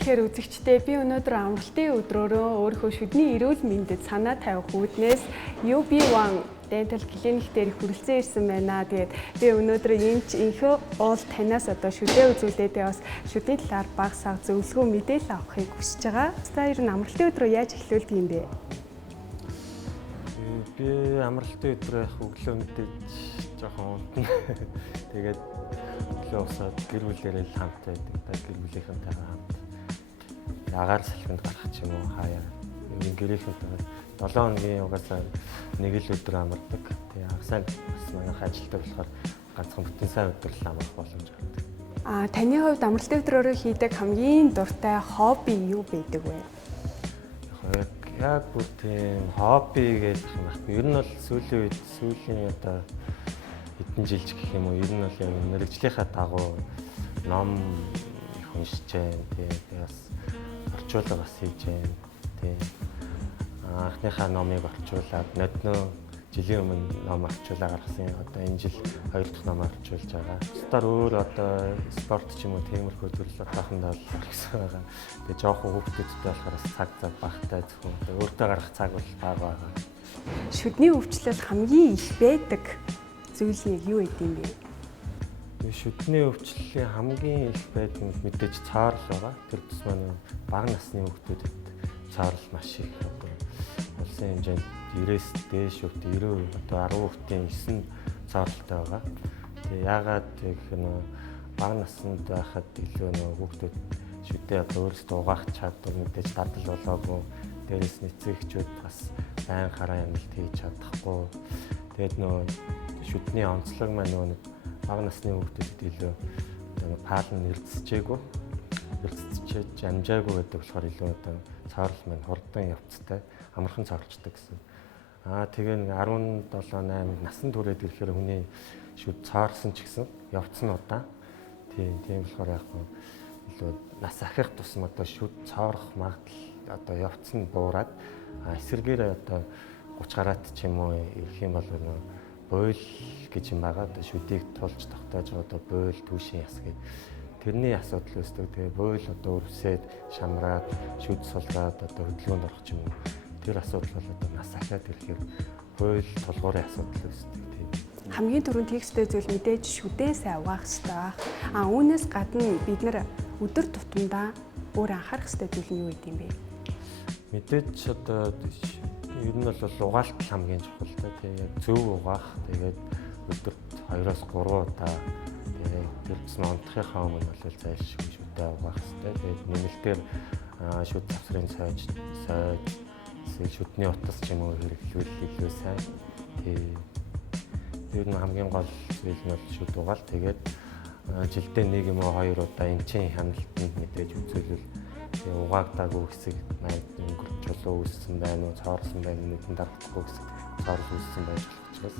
Тэгэхээр үзэгчдээ би өнөөдөр амралтын өдрөөрөө өөрийнхөө шүдний эрүүл мэндэд санаа тавих үүднээс UB1 Dental Clinic дээр хүрэлцэн ирсэн байна. Тэгээд би өнөөдөр энэхүү уул танаас одоо шүдээ үзүүлээдээ бас шүдний талаар бага сага зөвлөгөө мэдээлэл авахыг хүсэж байгаа. Та ер нь амралтын өдрөө яаж эхлүүлдэг юм бэ? Би амралтын өдрөө өглөө мэдээж жоохон унтна. Тэгээд өглөө усаад гэр бүлээрээ л хамт байдаг. Гэр бүлийнхэнтэйгээ хамт агаар салхинд гарах ч юм уу хаяа. Гэрийнхэнтэйгээ 7 хоногийн угаасаа нэг л өдөр амардаг. Тэгээ агсаа бас манайх ажилтдаг болохоор ганцхан бүтэн сайн өдөр л амрах боломж гардаг. Таны хувьд амралтын өдрөөрөө хийдэг хамгийн дуртай хобби юу байдаг вэ? Яг бүр тийм хобби гэж юм байна. Ер нь бол сүүлийн одоо хэдэн жил гэх юм уу, ер нь бол яг мэрэгжлийнхаа дагуу ном их уншиж байна. Тэгээ бас орчуулга бас хийж байна. Тэгээ анхныхаа номыг орчуулад нодноо жилийн өмнө ном орчуулаа гаргасан. Одоо энэ жил 2 дахь ном орчуулж байгаа. Стар өөр одоо спорт ч юм уу тиймэрхүү төрөл таахандаа л гэсэн байгаа. Тэгээ жоохон хүүхдүүдтэй болохоор цаг зав багтай зөвхөн өөртөө гарах цаг бол бага байгаа. Шүдний өвчлөл хамгийн их байдаг зүйл нь юу гэдэг юм бэ? Шүдний өвчлөлийн хамгийн их байдаг нь мэдээж цаарл байгаа. Тэр тус маань бага насны хүүхдүүдэд цаарл маш их одоо улсын хэмжээнд 90-с дээш хүүхд 90 одоо 10 хүүхдийн 9 цааралтай байгаа. Тэгээ яагаад гэх нь бага наснд байхад илүү хүүхдүүд шүдээ одоо өөрсдөө угаах чадвар мэдээж дадал болоогүй. Дээрээс нэцэгчүүд бас байн хараа амжилт хийж чадахгүй. Тэгээд шүдний онцлог маань бага насны хүүхдүүдэд илүү паалн нэрцжээгүй амжаагүй гэдэг болохоор илүү одоо цаарл маань хурдан явцтай амархан цаарлцдаг гэсэн. Тэгээ 17 8 насан туршид ирэхээр хүний шүд цаарсан ч гэсэн явцсан удаа. Тийм болохоор яг илүү нас ахих тусам одоо шүд цаарах магадлал одоо явцсан буураад эсэргээр одоо 30 гараад ч юм уу ирэх юм бол бойл гэж юм байгаа. Одоо шүдийг тулж тогтоож байгаа одоо бойл түүшийн яс гэдэг. Тэрний асуудал үүсдэг. Тэгээ бойл одоо өрсөд шамраад шүд сулгаад одоо хөдөлгөөнд орох юм. Тэр асуудал бол одоо нас ахаад ирэхээр бойл тулгуурын асуудал үүсдэг. Хамгийн түрүүнд хийхстэй зүйл мэдээж шүдээс авах хэрэгтэй. Үүнээс гадна бид нэр өдөр тутамдаа өөр анхаарах хэрэгтэй зүйл нь юу гэдэг юм бэ? Мэдээж одоо ер нь бол угаалт хамгийн чухал та. Тэгээд зөв угаах. Тэгээд өдөрт 2-3 удаа тэр тусмаа унтахынхаа өмнө бол зайлшгүй шүдээ угаах хэрэгтэй. Тэгээд нэмэлтээр шүд завсрын сойж шүдний утас ч юм уу хэрэглүүл илүү сайн. Тэр нь хамгийн гол зүйл нь бол шүд угаал. Тэгээд жилдээ 1 юм уу 2 удаа эмчийн хяналтанд мэдээж үзүүлвэл угаагдаагүй хэсэг өнгөрч чулуу үүссэн байна уу, цаарсан байна уу, нүдэн дарагдахгүй хэсэг цаарл үүссэн байж болох учраас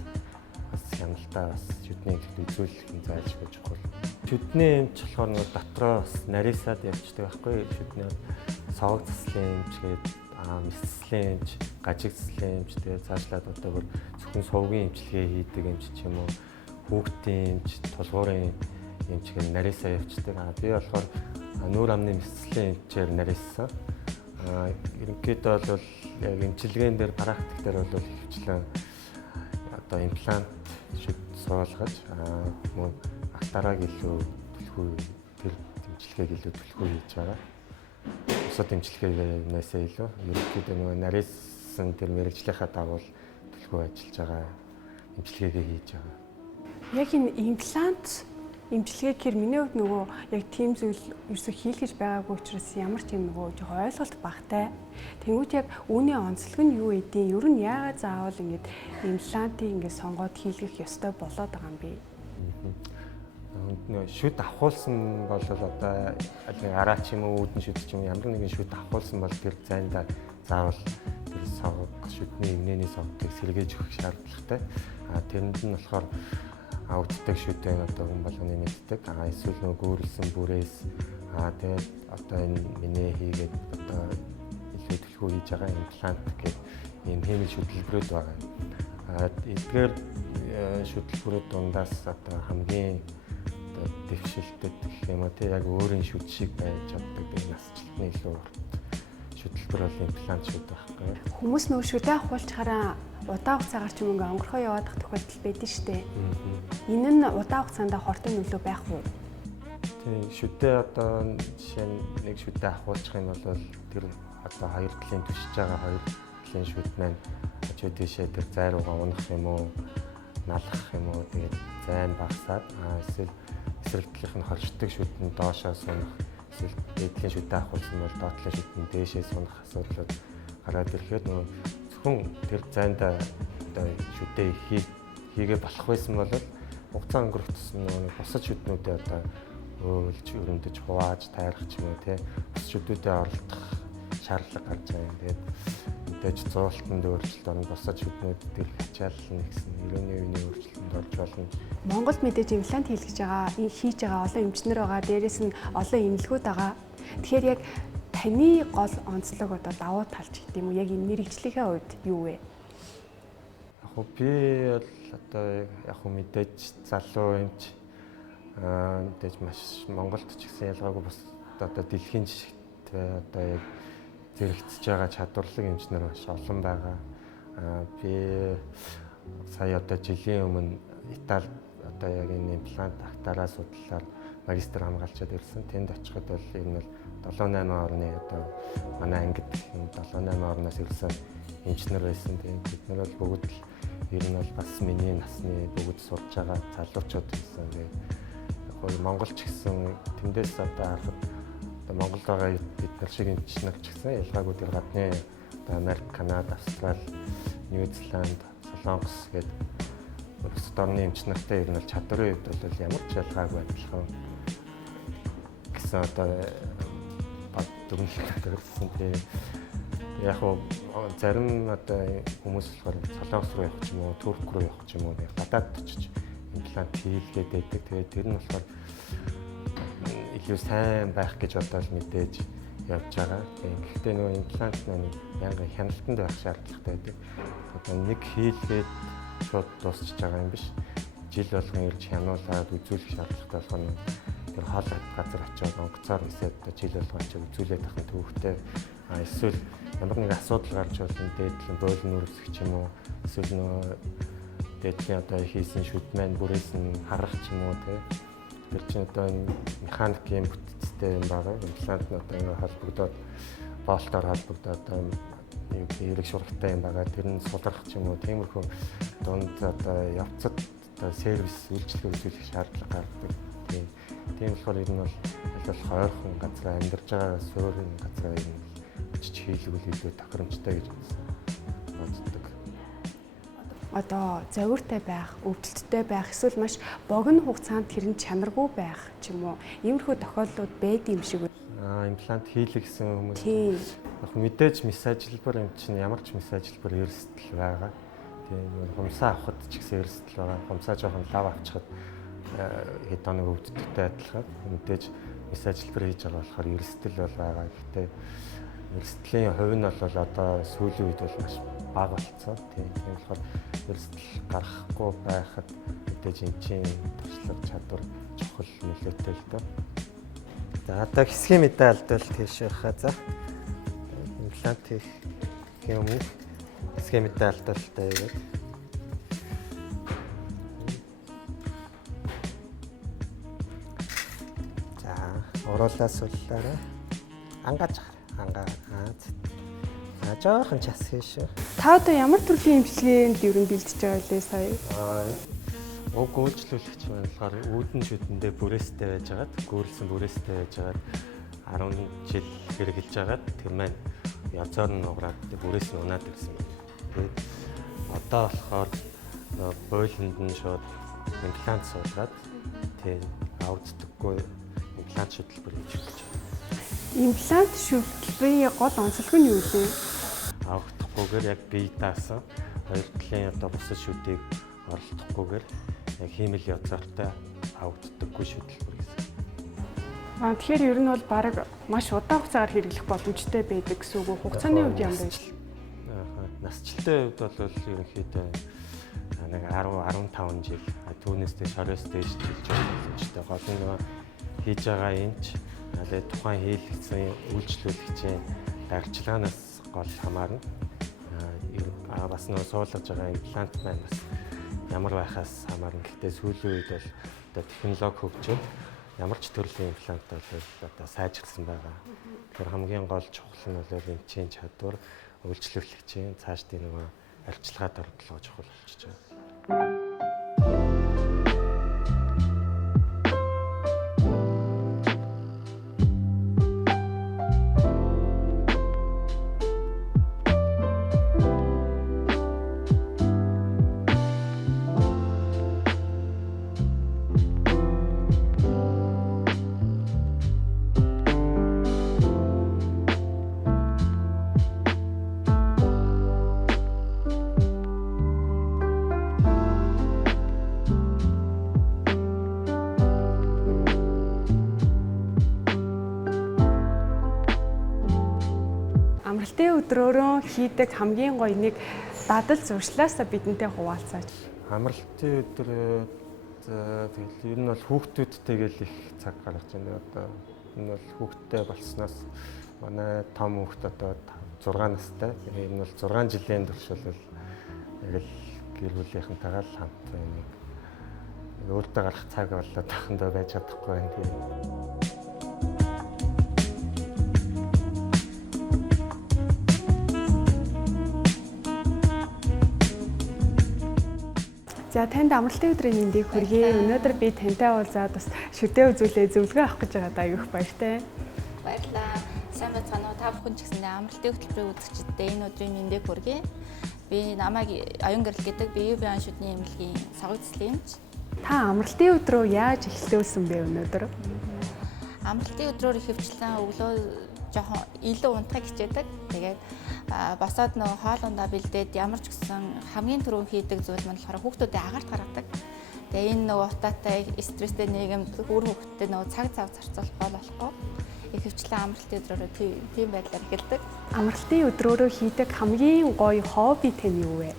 бас хяналтаа бас шүдний үзүүлэх нь зайлшгүй чухал. Шүдний эмч болохоор дотроо бас нарийсаад явждаг байхгүй. Шүдний савг заслын эмч гээд мэсцлийн эмч, гажиг заслын эмч тэгээд цаашлаад одоо бүр зөвхөн сувгийн эмчилгээ хийдэг эмч ч юм уу, хүүхдийн эмч, тулгуурын эмч гээд нарийсаа явждаг. Би болохоор нүүр амны мэсцлийн эмчээр нарийсан. Ерөнхийдөө бол яг эмчилгээн дээр практик дээр бол хөвчлэн одоо имплант шүд суулгаж мөн алтараг илүү түлхүү тэр эмчилгээг илүү түлхүү хийж байгаа. Бусад эмчилгээнээс илүү ерөнхийдөө нарийсан тэр мэрэгжлийнхаа дагуу түлхүү ажиллаж байгаа эмчилгээгээ хийж байгаа. Яг энэ имплант эмчилгээ гэхээр миний хувьд яг тийм зүйл ерөөсөө хийлгэж байгаагүй учраас ямар ч юм жоохон ойлголт багтай. Тэнгүүт яг үүний онцлог нь юу эдийн? Ер нь яагаад заавал ингэж имплантыг ингэж сонгоод хийлгэх ёстой болоод байгаа юм бэ? Шүд авахулсан бол одоо араа ч юм уу үүдэн шүд ч юм ямар нэгэн шүд авахулсан бол тэр зайндаа заавал тэр савг шүдний эмнээний савгыг сэргээж өгөх шаардлагатай. Тэрэнд нь болохоор утдаг шүдээ одоо хүн болгоны мэддэг. Эсвэл гүүрлсэн бүрээс тэгээд одоо энэ минь хийгээд одоо илүү төлхөө хийж байгаа имплант гэх ийм хэмэл шүтлбэрүүд байгаа. Эдгээр шүтлбэрүүд дундаас одоо хамгийн дэвшилтэд гэх юм уу тий яг өөрийн шүд шиг байж чаддаг би насжилтны илүү урт шүтэлбэр бол имплант шүд байхгүй. Хүмүүс нөө шүдэ ахуулчаараа удаан хугацаагаар ч юм ингээ онгорхоо яваадах тохиолдол байдаг шүү дээ. Энэ нь удаан хугацаанд хортой нөлөө байх уу? Тийм шүдэ одоо жишээ нь нэг шүдэ ахуулчих юм бол тэр одоо 2 талын түшиж байгаа 2 талын шүд маань очиж дэшээ тэр зайруугаа унах юм уу налах юм уу тэгээд зайн багасаад эсвэл талынх нь хоршдог шүд нь доошоо сунах эсвэл дээдлийн шүдэ ахуулсан бол доотлын шүд нь дээшээ сунах асуудлууд гараад ирэхэд нөгөө зөвхөн тэр зайндаа одоо шүдэ хийгээ болох байсан бол хугацаа өнгөрөх тусам нөгөө бусад шүднүүдээ одоо өөлж өрөмдөж хувааж тайрах ч юм уу тий бус шүдүүдэд оролдох шаардлага гарч байгаа юм. Тэгээд мэдээж зуултанд өөрчлөлт орно бусад шүднүүд дээр ачааллна гэсэн 90-ийн үеийн өөрчлөлтөнд орж болно. Монголд мэдээж имплант хийж байгаа олон эмчнэр байгаа. Дээрээс нь олон эмнэлгүүд байгаа. Тэгэхээр яг таны гол онцлог одоо давуу талч гэдэг юм уу? Яг энэ мэрэгжлийнхээ хувьд юу вэ? Яг уу би бол одоо яг уу мэдээж залуу эмч мэдээж маш Монголд ч гэсэн ялгаагүй бас одоо дэлхийн жишгт одоо яг зэрэгцэж байгаа чадварлаг эмчнэр маш олон байгаа. Би сая одоо жилийн өмнө Италид одоо яг энэ имплант актаараа судлаар магистр хамгаалчаад ирсэн. Тэнд очиход бол энэ бол 7-8 орны одоо манай ангид 7-8 орноос ирсэн эмчнэр байсан. Бид нар бол бүгд л ер нь бол бас миний насны бүгд сурж байгаа залуучууд байсан. Тэгээд Монголч гэсэн тэндээс одоо харахад Монголд байгаа бид нар шиг эмчнэр ч гэсэн ялгаагүй тэр гадны Америк, Канада, Австрали, Нью-Зеланд, Солонгос гэдэг бусад орны эмчнэртэй ер нь чадварын хувьд бол ямар ч ялгаагүй адилхан гэсэн одоо дүгнэлт төрсөн. Тэгээд яг уу зарим одоо хүмүүс болохоор Солонгос руу явах ч юм уу, Турк руу явах ч юм уу гадаад очиж имплант хийлгээд байдаг. Тэгээд тэр нь болохоор илүү сайн байх гэж бодоод мэдээж явж байгаа. Гэхдээ нөгөө имплант нь янга хяналтанд байх шаардлагатай байдаг. Одоо нэг хийлгээд шууд дуусчих байгаа юм биш. Жил болгон ирж хянуулаад үзүүлэх шаардлагатай болох нь тэр хоол газар очиод онгоцоор нисээд жил болгон очиод үзүүлээд ахын төвхтэй эсвэл ямар нэг асуудал гарч болно дээдлэн бойлон үрсэх ч юм уу эсвэл нөгөө дээдлийн одоо хийсэн шүд маань бүрээс нь харах ч юм уу тэр чинь одоо механикийн бүтцтэй юм байгаа. Имплант нь одоо ингэ холбогдоод болтоор холбогдоод эрэг шурагтай юм байгаа. Тэр нь сулрах ч юм уу тиймэрхүү дунд одоо явцад одоо сервис үйлчлэг үзүүлэх шаардлага гардаг. Тийм болохоор ер нь бол ойрхон газар амьдарч байгаа суурин газар ер нь очиж хийлгүүл илүү тохиромжтой гэж боддог. Одоо зовиртой байх, өвдөлттэй байх, эсвэл маш богино хугацаанд тэр нь чанаргүй байх ч юм уу. Иймэрхүү тохиолдлууд байдаг юм шиг байна. Имплант хийлгэсэн хүмүүс яг мэдээж месажлбар юм чинь ямар ч месажлбар эрсдэл байгаа. Тийм хумсаа авахд ч гэсэн эрсдэл байгаа. Хумсаа жоохон лав авчихад хэд хоног өвдөлттэй адилхан. Мэдээж месажлбар хийж байгаа болохоор эрсдэл бол байгаа. Гэхдээ эрсдлийн хувь нь бол одоо сүүлийн үед бол маш бага болцсон. Тийм болохоор эрсдэл гарахгүй байхад мэдээж эмчийн туршлага чадвар чухал нөлөөтэй л доо. За одоо хэсгийн медальд бол тийш байхаа за. Имплант хийх юм уу? Хэсгийн медальд бол тэгээд за уруулаа сууллаарай. Ангааж жоохон час хийш. Та одоо ямар төрлийн эмчилгээнд ер нь бэлдэж байгаа вэ сая? Уг үйлчлүүлэгч маань болохоор үүдэн шүдэндээ бүрээстэй байж хагаад, гүүрлсэн бүрээстэй байж хагаад 10 жил хэрэгжилж хагаад тэр маань язоор нь нугараад бүрээс нь унаад ирсэн байна. Тэгээд одоо болохоор бойлонд нь шууд имплант суулгаад тийм ауддаггүй имплант шүтлбэр хийж өгч байна. Имплант шүтлбэрийн гол онцлог нь юу вэ? Авахдахгүйгээр яг бие даасан хоёр талын одоо бусад шүдийг оролдохгүйгээр яг хиймэл язаартай авахддаггүй шүтлбэр гэсэн. Тэгэхээр ер нь бол баг маш удаан хугацаагаар хэрэглэх боломжтой байдаг гэсэн үг. Хугацааны хувьд ямар вэ? Насжилтын хувьд бол ерөнхийдөө За нэг 10-15 жил түүнээс дээш 20-с дээш жилж боломжтой. Гол нь хийж байгаа эмч тэгээд тухайн хийлгэсэн үйлчлүүлэгчийн дарчилгаанаас гол хамаарна. Бас нөө суулгаж байгаа имплант маань бас ямар байхаас хамаарна. Гэхдээ сүүлийн үед бол одоо технологи хөгжөөд ямар ч төрлийн имплант бол одоо сайжирсан байгаа. Тэгэхээр хамгийн гол чухал нь бол эмчийн чадвар, үйлчлүүлэгчийн цаашдын нөгөө арчилгаад оролдлого чухал болчихж байгаа. Амралтын өдрөөрөө хийдэг хамгийн гоё нэг дадал зуршлаасаа бидэнтэй хуваалцаач. Амралтын өдрөө тэгэл ер нь бол хүүхдүүдтэйгээл их цаг гаргаж байна. Одоо энэ бол хүүхдтэй болсноос манай том хүүхд одоо 6 настай. Энэ бол 6 жилийн турш бол яг л гэр бүлийнхэнтэйгээ л хамт нэг өөртөө гарах цаг болоод тахандаа байж чадахгүй байна. За танд амралтын өдрийн мэндийг хүргэе. Өнөөдөр би тантай уулзаад бас шүдээ үзүүлээ зөвлөгөө авах гэж байгаа аюух баяртай. Баярлалаа. Сайн байцгаана уу? Та бүхэн ч гэсэндээ амралтын хөтөлбөрийн үзэгчдэд энэ өдрийн мэндийг хүргэе. Би намайг Аюун Гэрэл гэдэг бие биеийн шүдний эмнэлгийн согцлын эмч. Та амралтын өдрөө яаж эхлүүлсэн бэ өнөөдөр? Амралтын өдрөөр ихэвчлэн өглөө жоохон илүү унтахыг хичээдэг. Тэгээд босоод нөө хоол ундаа бэлдээд ямар ч гэсэн хамгийн түрүүн хийдэг зүйл нь болохоор хүүхдүүдэд агаарт гаргадаг. Тэгээ энэ нөгөө утаатай стресстэй нийгэмд үр хүүхдтэй нөгөө цаг зав зарцуулах болохгүй. Ихэвчлэн амралтын өдрөөрөө тийм байдлаар эхэлдэг. Амралтын өдрөөрөө хийдэг хамгийн гоё хобби тань юу вэ?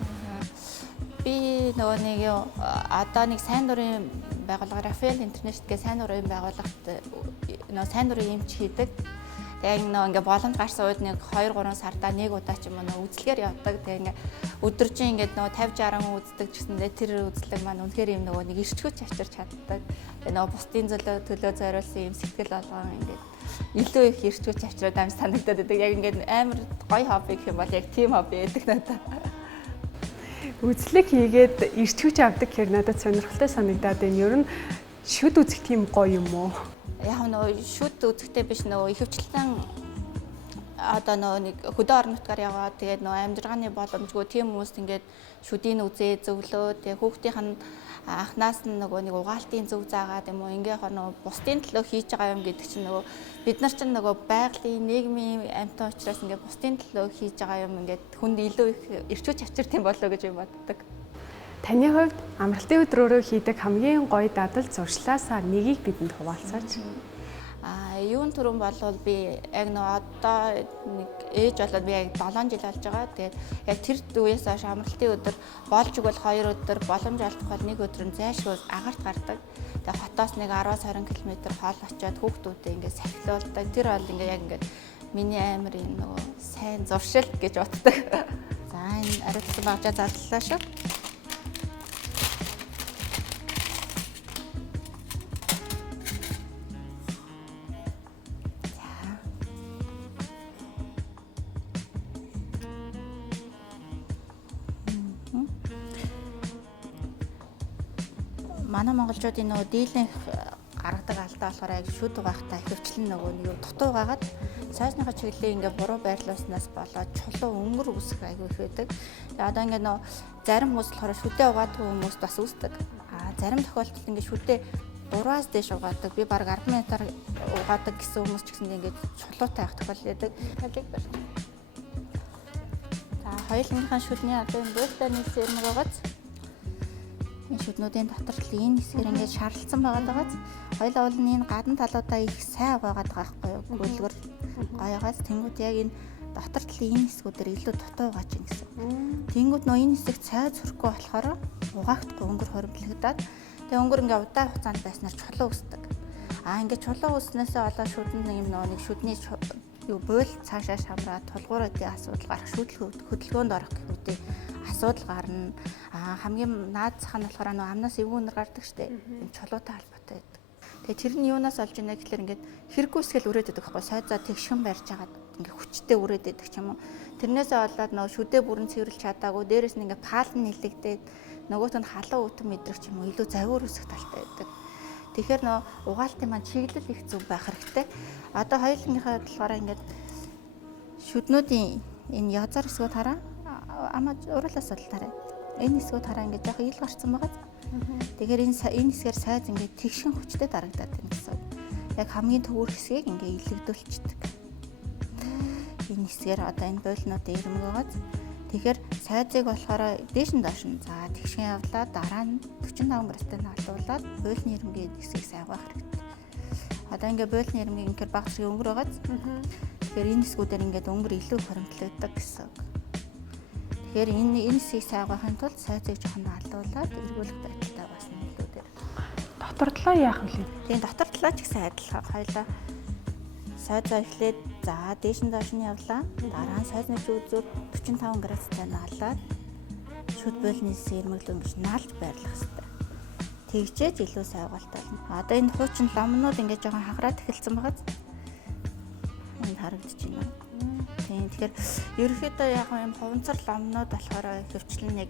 Би нөгөө нэг одоо нэг сайн дурын байгууллага Рафаэл Интернэшнл гэх сайн дурын байгууллагт нөгөө сайн дурын эмч хийдэг. Яг ингээ боломж гарсан үед нэг 2-3 сардаа нэг удаа ч юм уу үзлэгээр явдаг. Тэгээ ингээ өдөржин ингээ нөгөө 50-60 үздэг ч гэсэндээ тэр үзлэг маань үнэхээр юм нөгөө нэг ирчгүүч авчирч чаддаг. Тэгээ нөгөө бусдын төлөө зориулсан юм сэтгэл болгон ингээ илүү их ирчгүүч авчираад амс санагдаад байдаг. Яг ингээ амар гоё хобби гэх юм бол яг тийм хобби байдаг надад. Үзлэг хийгээд ирчгүүч авдаг гэхээр надад сонирхолтой санагдаад байна. Ер нь шүд үзэх тийм гоё юм уу? Яг нөгөө шүд үзэхтэй биш нөгөө ихэвчлэн одоо нөгөө нэг хөдөө орон нутгаар яваад тэгээд нөгөө амьдргааны боломжгүй тийм хүмүүст ингээд шүдийг үзээ зөвлөө тэгээд хүүхдийнх нь анхнаас нь нөгөө нэг угаалтын зөв заагаад юм уу ингээ нөгөө бусдын төлөө хийж байгаа юм гэдэг чинь нөгөө бид нар чинь нөгөө байгалийн нийгмийн амьтан учраас ингээ бусдын төлөө хийж байгаа юм ингээд хүнд илүү их ирчүүч авчирт юм болоо гэж би боддог. Таны хувьд амралтын өдрөөрөө хийдэг хамгийн гоё дадал зуршлаасаа нэгийг бидэнд хуваалцаач. Юун түрүүн болвол би яг одоо нэг ээж болоод би яг 7 жил болж байгаа. Тэгээд яг тэр үеэс хойш амралтын өдөр болж игэл 2 өдөр боломж олдох нэг өдөр нь зайшгүй агаарт гардаг. Тэгээд хотоос нэг 10-20 км хоол очиод хүүхдүүдэд ингээд сахилуулдаг. Тэр бол ингээд яг ингээд миний амар юм нөгөө сайн зуршил гэж боддог. За энэ ариутсан багжаа зарлалаа шүү. Манай монголчуудын нөгөө дийлэнх гаргадаг алдаа болохоор яг шүд угаахтаа ихэвчлэн нөгөө нэг дутуу угаагаад цаашныхаа чиглэлийг ингээ буруу байрлуулснаас болоод чулуу өнгөр үсэх айгүй их байдаг. Тэгээ одоо ингээ нөгөө зарим хүмүүс болохоор шүдээ угаадаг хүмүүс бас үүсдэг. Зарим тохиолдолд ингээ шүдээ 3-аас дээш угаадаг. Би баг 10 минутаар угаадаг гэсэн хүмүүс ч гэсэн ингээ чулуутай авах тохиолдол байдаг. Талыг барьж. За хоёулынхаа шүдний одоо энэ бөөлтэй нийлсэн юм байгаагааз энэ шүднүүдийн дотор л энэ хэсгээр ингээд шарлцсан байгаадагаас хоёулаа бол энэ гадна талуудаа их сайн угаагаад байгаа байхгүй юу? Гүйлгэр гоёгоос тэнгууд яг энэ дотор талын энэ хэсгүүдээр илүү дутуу угааж ин гэсэн. Тэнгууд нөө энэ хэсэг цай зөрөхгүй болохоор угаагдахгүй өнгөр хоримтлагдаад тэгээ өнгөр ингээ удаан хугацаанд байснаар чулуу үүсдэг. Ингээ чулуу үүснээсээ болоод шүдэн нэг шүдний буйл цаашаа шамраад тулгууруудын асуудал гарах, хөдөлгөөнд орох гэх үгүй асуудал гарна. Хамгийн наад зах нь болохоор амнаас эвгүүнээр гардаг штеп. Энэ чулуутай холбоотой байдаг. Тэгээ тэр нь юунаас олж ийнэ гэхэлэр ингээд хэрэггүйсгэл үрээд байдаг байхгүй сайзаа тэгшхэн барьж агаад ингээд хүчтэй үрээд байдаг ч юм уу. Тэрнээсээ болоод нөгөө шүдээ бүрэн цэвэрлж чадаагүй дээрэс нь ингээд паал нь нэлэгдээд нөгөөт нь халуун өтөн мэдрэх ч юм уу илүү завиур үсэх талтай байдаг. Тэгэхээр нөгөө угаалтын маань чиглэл их зөв байх хэрэгтэй. Одоо хоёулынхаа болохоор ингээд шүднүүдийн энэ язар хэсгүүд хараа амаа уруулаас болтараа. Энэ хэсгүүд хараа ингээд яг ил гарцсан байгаа. Тэгэхээр энэ хэсгээр сайз ингээд тэгшхэн хүчтэй дарагдаад байна гэсэн. Яг хамгийн төвөр хэсгийг ингээд илэгдүүлчихдэг. Энэ хэсгээр одоо энэ бойлнуудын ирмэг байгааз. Тэгэхээр сайзыг болохоор дээш нь доош нь за тэгшхэн явлаа дараа нь 45 градустай нь алдуулаад бойлны ирмгийн хэсгийг сайгаах хэрэгтэй. Одоо ингээд бойлны ирмгийн ингээд баг зэрэг өнгөр байгааз. Тэгэхээр энэ хэсгүүдээр ингээд өнгөр илүү хоримтлагддаг гэсэн. Тэгэхээр энэ хэсгийг сайгаахын тулд сайзыг жоохон алдуулаад эргүүлэх байдалтай басна хэлүүдээр. Дотор талаа яах вэ? Тийм дотор талаа ч гэсэн адилхан. Хоёлаа сайзаа эхлээд за дээш нь доош нь явлаа. Дараа нь сайзны зүүр 45 градустай наалаад шүд бойлны ирмэглэн гэж наалж байрлах хэрэгтэй. Тэгжээж илүү сайгаалтай болно. Одоо энэ хуучин ломнууд ингээд жоохон хагараад эхэлсэн байгаа. Энд харагдаж байна. Тийм тэгэхээр ерөнхийдөө яг юм хуванцар ломнууд болохоор хөвчлэн нэг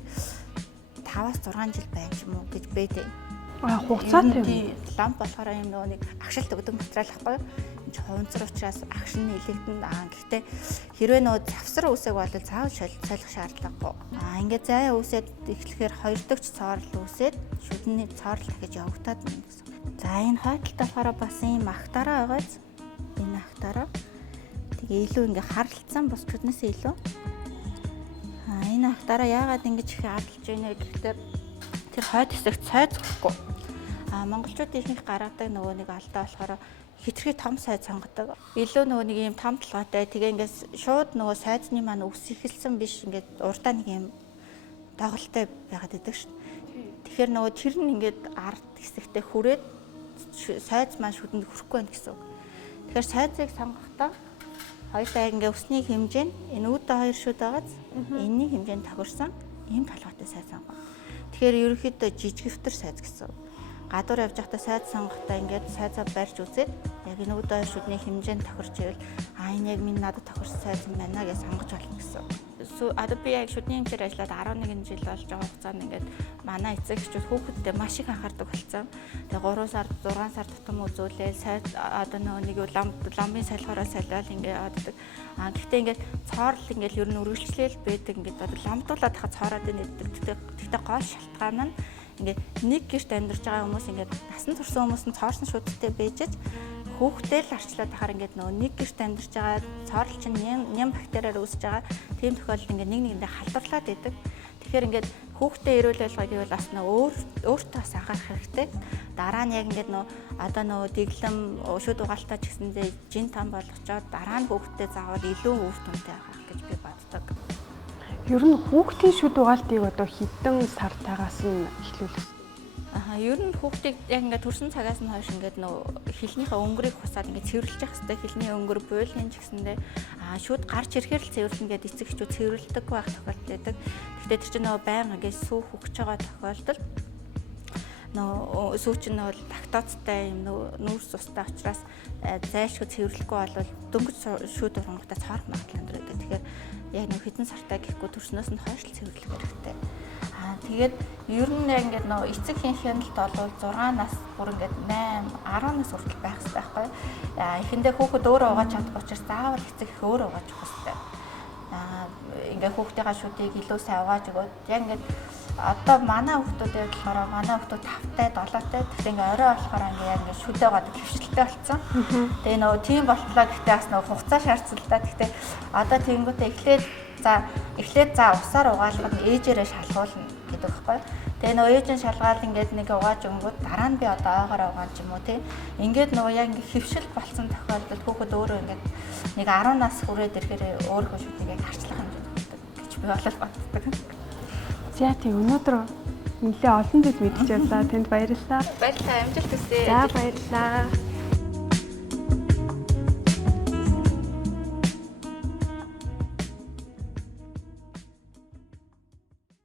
5-6 жил байна ч юм уу гэж бэдэ. Хугацаатай юм. Ламп болохоор юм нөгөө нэг агшилт өгдөг материал ахгүй. Энд хуванцар учраас агшин нэлэгдэн гэхдээ хэрвээ нөгөө завсар үсэг бол заавал солих шаардлагагүй. Ингээд заяа үсээд эхлэхээр 2 дахь цоорл үсээд шүдний цоорл дахиж явагдаад байна гэсэн. За энэ хойдолд болохоор бас ийм ахтараа байгааз энэ ахтараа тэгээ илүү ингээ харилцсан бус шүднээс илүү. Энэ ахтараа яагаад ингэж их ардалж байна гэхээр тэр хойд хэсэгт сайз өгөхгүй. Монголчууд ихэнх гаргадаг нөгөө нэг алдаа болохоор хитрхи том сайз сонгодог. Илүү нөгөө нэг юм том толгойтой тэгээ ингээс шууд нөгөө сайзны маань үс ихэлсэн биш ингээд урдаа нэг юм доголтой байгаад идэг шин. Тэгэхээр нөгөө тэр нь ингээд ард хэсэгтээ хүрээд сайз маань шүдэнд хүрэхгүй байх гэсэн. Тэгэхээр сайзыг сонгохдоо хоёулаа ингээ өсний хэмжээ нь энэ үүдээ 2 шүд байгааз энэний хэмжээнд тохирсон ийм толгойтой сайз сонгоо. Тэгэхээр ерөнхийдөө жижигвтер сайз гэсэн. Гадуур явж байхдаа сайз сонгохдоо ингээд сайзаа барьж үзээд яг энэ үүдээ 2 шүдний хэмжээнд тохирч ивэл энэ яг минь надад тохирсон сайз юм байна гэж сонгож болно гэсэн. Одоо би яг шүдний хэмжээр ажиллаад 11 жил болж байгаа хугацаанд ингээд манай эцэг эхчүүд хүүхэдтэй маш их анхаардаг болсон. Тэгээ 3 сар 6 сар тутам үзүүлээл сайз одоо нэг ламбын салхиороо салиал ингээд оддаг. Гэхдээ ингээд цоорл ингээд ер нь үргэлжлээл байдаг ингээд одоо ламдуулаад хаа цоороод байдаг. Гэхдээ гол шалтгаан нь ингээд нэг гэрт амьдарч байгаа хүмүүс ингээд насан турсан хүмүүс нь цоорсон шүдтэй байжж хүүхдээ л арчлаад тахаар ингээд нөгөө нэг гэрт амьдарч байгаа цоорл чинь ням бактериар үүсэж байгаа тийм тохиолдолд ингээд нэг нэгэндээ халдварлаад идэг. Тэгэхээр ингээд хүүхдээ эрүүл байлгаа гэвэл бас өөртөө бас анхаарах хэрэгтэй. Дараа нь яг ингээд одоо дэглэм шүд угаалтаа ч гэсэндээ жин там болгочоод дараа нь хүүхдээ заавал илүү үр дүнтэй авах гэж би боддог. Ер нь хүүхдийн шүд угаалтыг одоо хэдэн сартаагаас нь эхлүүлэх? Ер нь хүүхдийг яг ингээд төрсэн цагаас нь хойш ингээд хилнийхээ өнгөрийг хусаад ингээд цэвэрлж явах хэрэгтэй. Хилний өнгөр буйлын ч гэсэндээ шүд гарч ирэхээр л цэвэрлэн гэдэг эцэг эхчүүд цэвэрлдэг байх тохиолдол байдаг. Гэхдээ тэр чинь байнга ингээд сүүх хөгж байгаа тохиолдолд сүүч нь бол лактозтай юм нүүрс устай учраас зайлшгүй цэвэрлэхгүй бол дөнгөж шүд урангуудаа цаарах магадлал өндөр байдаг. Тэгэхээр яг хэдэн сартаа гэхгүй төрснөөс нь хойш л цэвэрлэх хэрэгтэй. Тэгээд ер нь яг ингээд эцэг хийн хяналт бол 6 нас бүр ингээд 8 10 нас хүртэл байх хэрэгтэй байхгүй. Эхэндээ хүүхэд өөрөө угааж чадахгүй учраас заавал эцэг их өөрөө угааж явах хэрэгтэй. Ингээд хүүхдийнхаа шүдийг илүү сайн угааж өгөөд яг ингээд одоо манай хүүхдүүдээ болохоор манай хүүхдүүд 5-тай 7-тай тэгэхээр ингээд орой болохоор ингээд шүдээ угаадаг хөвчлөлтэй болсон. Тэгээ тийм болтлоо гэхдээ бас хугацаа шаардсан л да. Гэхдээ одоо тэгэнгүүтээ эхлээд за усаар угаалгад ээжээрээ шалгуулна гэдэг байхгүй. Тэгээ ээж нь шалгаал ингээд нэг угааж өгөнгөт дараа нь би одоо ойгоор угааж юм уу тийм. Ингээд яг ингээд хөвшил болсон тохиолдолд хүүхэд өөрөө ингээд нэг 10 нас хүрээд ирэхээр өөрөө шүдийг яг харчлах хэмжээнд болдог гэж би бол боддог. За тийм өнөөдөр нэлээд олон зүйл мэдчихлээ. Танд баярлалаа. Баярлалаа. Амжилт хүсье. За баярлалаа.